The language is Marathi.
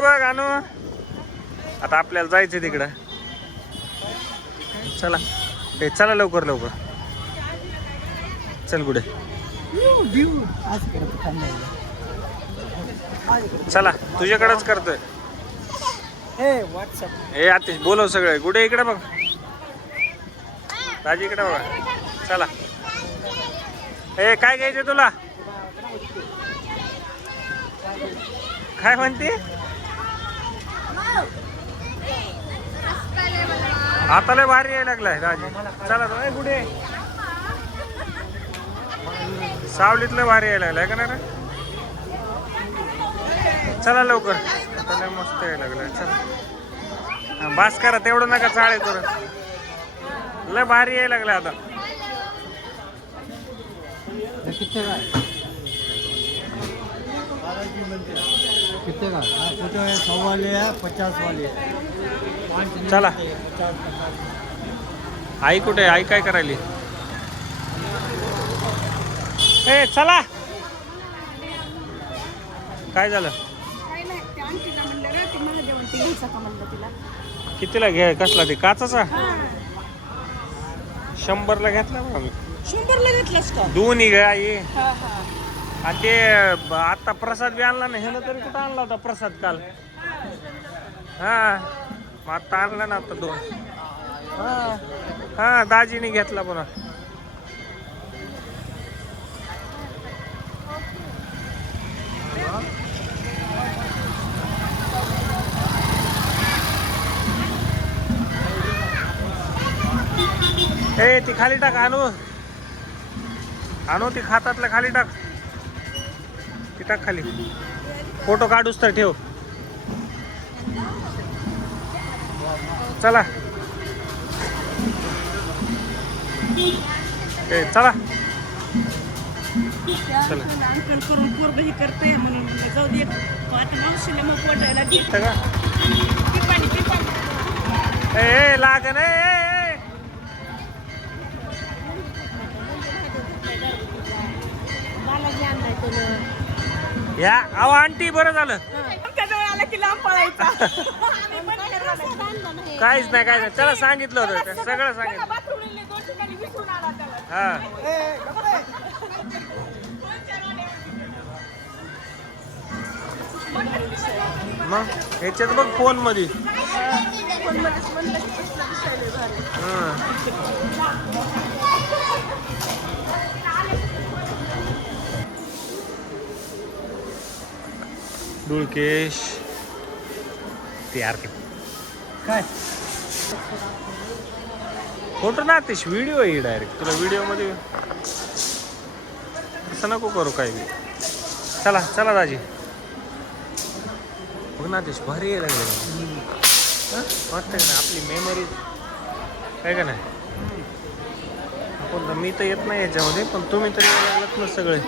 बघ आणू आता आपल्याला जायचं तिकडं. चला चला लवकर लवकर चल पुढे. चला तुझ्याकडेच करतोय. हे आतिश बोलव सगळे कुठे इकडे बघ. राजी इकडे बघा. चला ए काय घ्यायचं तुला. काय म्हणते. आता लय भारी यायला लागलाय राजी. चला कुठे सावलीतलं भारी यायला लागलाय का नाही रे. चला लवकर आता लय मस्त यायला लागलाय. चला बास करा तेवढं नका चाळे करून. लय भारी यायला लागलाय आता. कितने का फोटो है 100 वाले है 50 वाले है. चला आई कुठे आई काय करायली. ए चला काय झालं. कितीला घ्या कसला ते काचाचा 100ला घेतला बघा मी. 100ला घेतलास का. दोन्ही ग आई. आणि ते आता प्रसाद बी आणला नाही. ह्यानं तरी कुठं आणला होता प्रसाद काल. हा मग आता आणला ना आता 2. हा दाजीने घेतला पुन्हा. ए ती खाली टाक आणू आणू ती खातातलं खाली टाक. ती टाक खाली. फोटो काढूस तर ठेव. चला ए चला चला अंकल करून पोरग हे करताय म्हणून जाऊ दे. आता मावशीला मग पोटायला का ए लागन ए. बालाजी आणलाय तुला. या अहो आंटी बरं झालं. जवळ आला की लांब पळायचा. काहीच नाही काय नाही. त्याला सांगितलं होतं सगळं सांगितलं. हा मग ह्याच्यात बघ फोन मध्ये. डुळकेश तयार काय फोटो ना तेच व्हिडिओ आहे डायरेक्ट. तुला व्हिडिओ मध्ये असं नको करू काय बी. चला चला दाजी बघ ना तेच भारी यायला लागलं. वाटतंय ना आपली मेमरी काय का नाही. आपण मी तर येत नाही याच्यामध्ये पण तुम्ही तरी यायला लागलात ना सगळे.